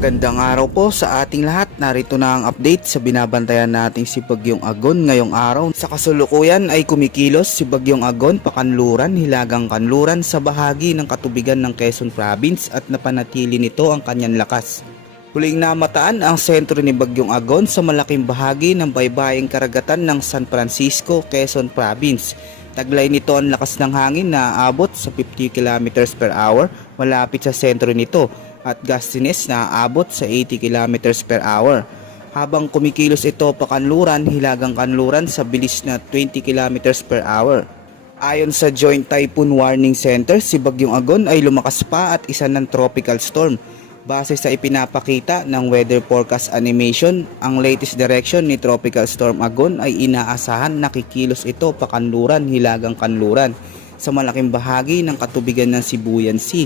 Magandang araw po sa ating lahat. Narito na ang update sa binabantayan nating si Bagyong Agon ngayong araw. Sa kasulukuyan ay kumikilos si Bagyong Agon pakanluran, hilagang kanluran sa bahagi ng katubigan ng Quezon Province at napanatili nito ang kanyang lakas. Huling namataan ang sentro ni Bagyong Agon sa malaking bahagi ng baybaying karagatan ng San Francisco, Quezon Province. Taglay nito ang lakas ng hangin na aabot sa 50 km per hour malapit sa sentro nito at gustiness na aabot sa 80 km per hour. Habang kumikilos ito pakanluran, hilagang kanluran sa bilis na 20 km per hour. Ayon sa Joint Typhoon Warning Center, si Bagyong Agon ay lumakas pa at isa ng tropical storm. Base sa ipinapakita ng weather forecast animation, ang latest direction ni Tropical Storm Agon ay inaasahan na kikilos ito pakanluran, hilagang kanluran sa malaking bahagi ng katubigan ng Sibuyan Sea.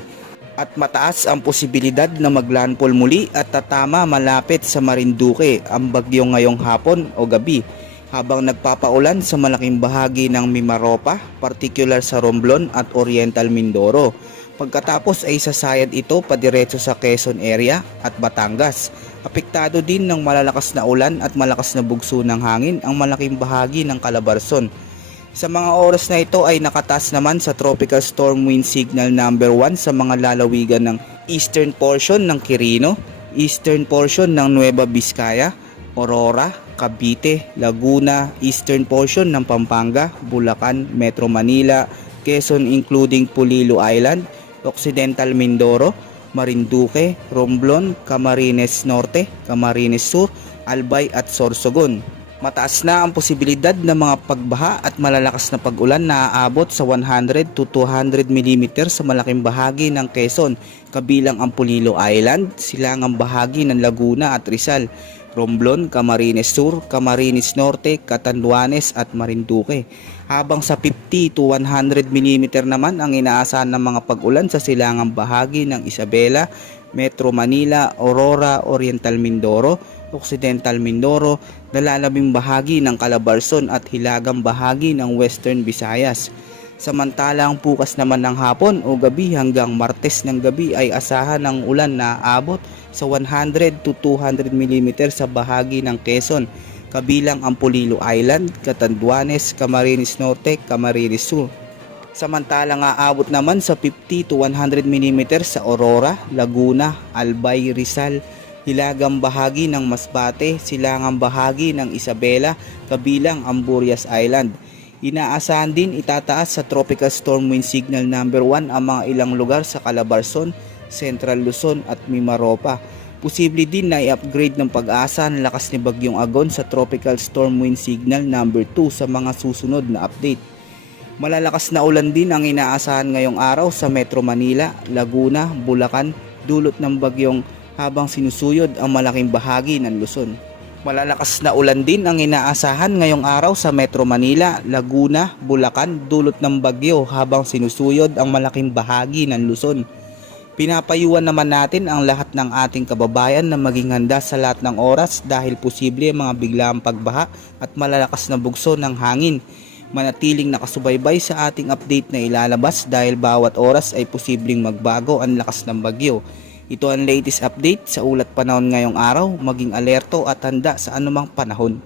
At mataas ang posibilidad na maglandfall muli at tatama malapit sa Marinduque ang bagyo ngayong hapon o gabi, habang nagpapaulan sa malaking bahagi ng Mimaropa, particular sa Romblon at Oriental Mindoro. Pagkatapos ay sasayad ito padiretso sa Quezon area at Batangas. Apektado din ng malalakas na ulan at malakas na bugso ng hangin ang malaking bahagi ng Calabarzon. Sa mga oras na ito ay nakataas naman sa Tropical Storm Wind Signal number 1 sa mga lalawigan ng eastern portion ng Quirino, eastern portion ng Nueva Vizcaya, Aurora, Cavite, Laguna, eastern portion ng Pampanga, Bulacan, Metro Manila, Quezon including Pulilo Island, Occidental Mindoro, Marinduque, Romblon, Camarines Norte, Camarines Sur, Albay at Sorsogon. Mataas na ang posibilidad ng mga pagbaha at malalakas na pag-ulan na aabot sa 100 to 200 mm sa malaking bahagi ng Quezon, kabilang ang Pulilo Island, silangang bahagi ng Laguna at Rizal, Romblon, Camarines Sur, Camarines Norte, Catanduanes at Marinduque. Habang sa 50 to 100 mm naman ang inaasahan ng mga pag-ulan sa silangang bahagi ng Isabela, Metro Manila, Aurora, Oriental Mindoro, Occidental Mindoro, nalalabing bahagi ng Calabarzon at hilagang bahagi ng Western Visayas. Samantalang bukas naman ng hapon o gabi hanggang Martes ng gabi ay asahan ng ulan na aabot sa 100 to 200 mm sa bahagi ng Quezon, kabilang ang Pulilo Island, Catanduanes, Camarines Norte, Camarines Sur. Samantalang aabot naman sa 50 to 100 mm sa Aurora, Laguna, Albay, Rizal, hilagang bahagi ng Masbate, silangang bahagi ng Isabela, kabilang ang Burias Island. Inaasahan din itataas sa Tropical Storm Wind Signal number 1 ang mga ilang lugar sa Calabarzon, Central Luzon at Mimaropa. Posible din na i-upgrade ng Pag-asa ang lakas ni Bagyong Agon sa Tropical Storm Wind Signal number 2 sa mga susunod na update. Malalakas na ulan din ang inaasahan ngayong araw sa Metro Manila, Laguna, Bulacan, dulot ng bagyong habang sinusuyod ang malaking bahagi ng Luzon. Malalakas na ulan din ang inaasahan ngayong araw sa Metro Manila, Laguna, Bulacan, dulot ng bagyo habang sinusuyod ang malaking bahagi ng Luzon. Pinapayuhan naman natin ang lahat ng ating kababayan na maging handa sa lahat ng oras dahil posible mga biglaang pagbaha at malalakas na bugso ng hangin. Manatiling nakasubaybay sa ating update na ilalabas dahil bawat oras ay posibleng magbago ang lakas ng bagyo. Ito ang latest update sa ulat panahon ngayong araw, maging alerto at handa sa anumang panahon.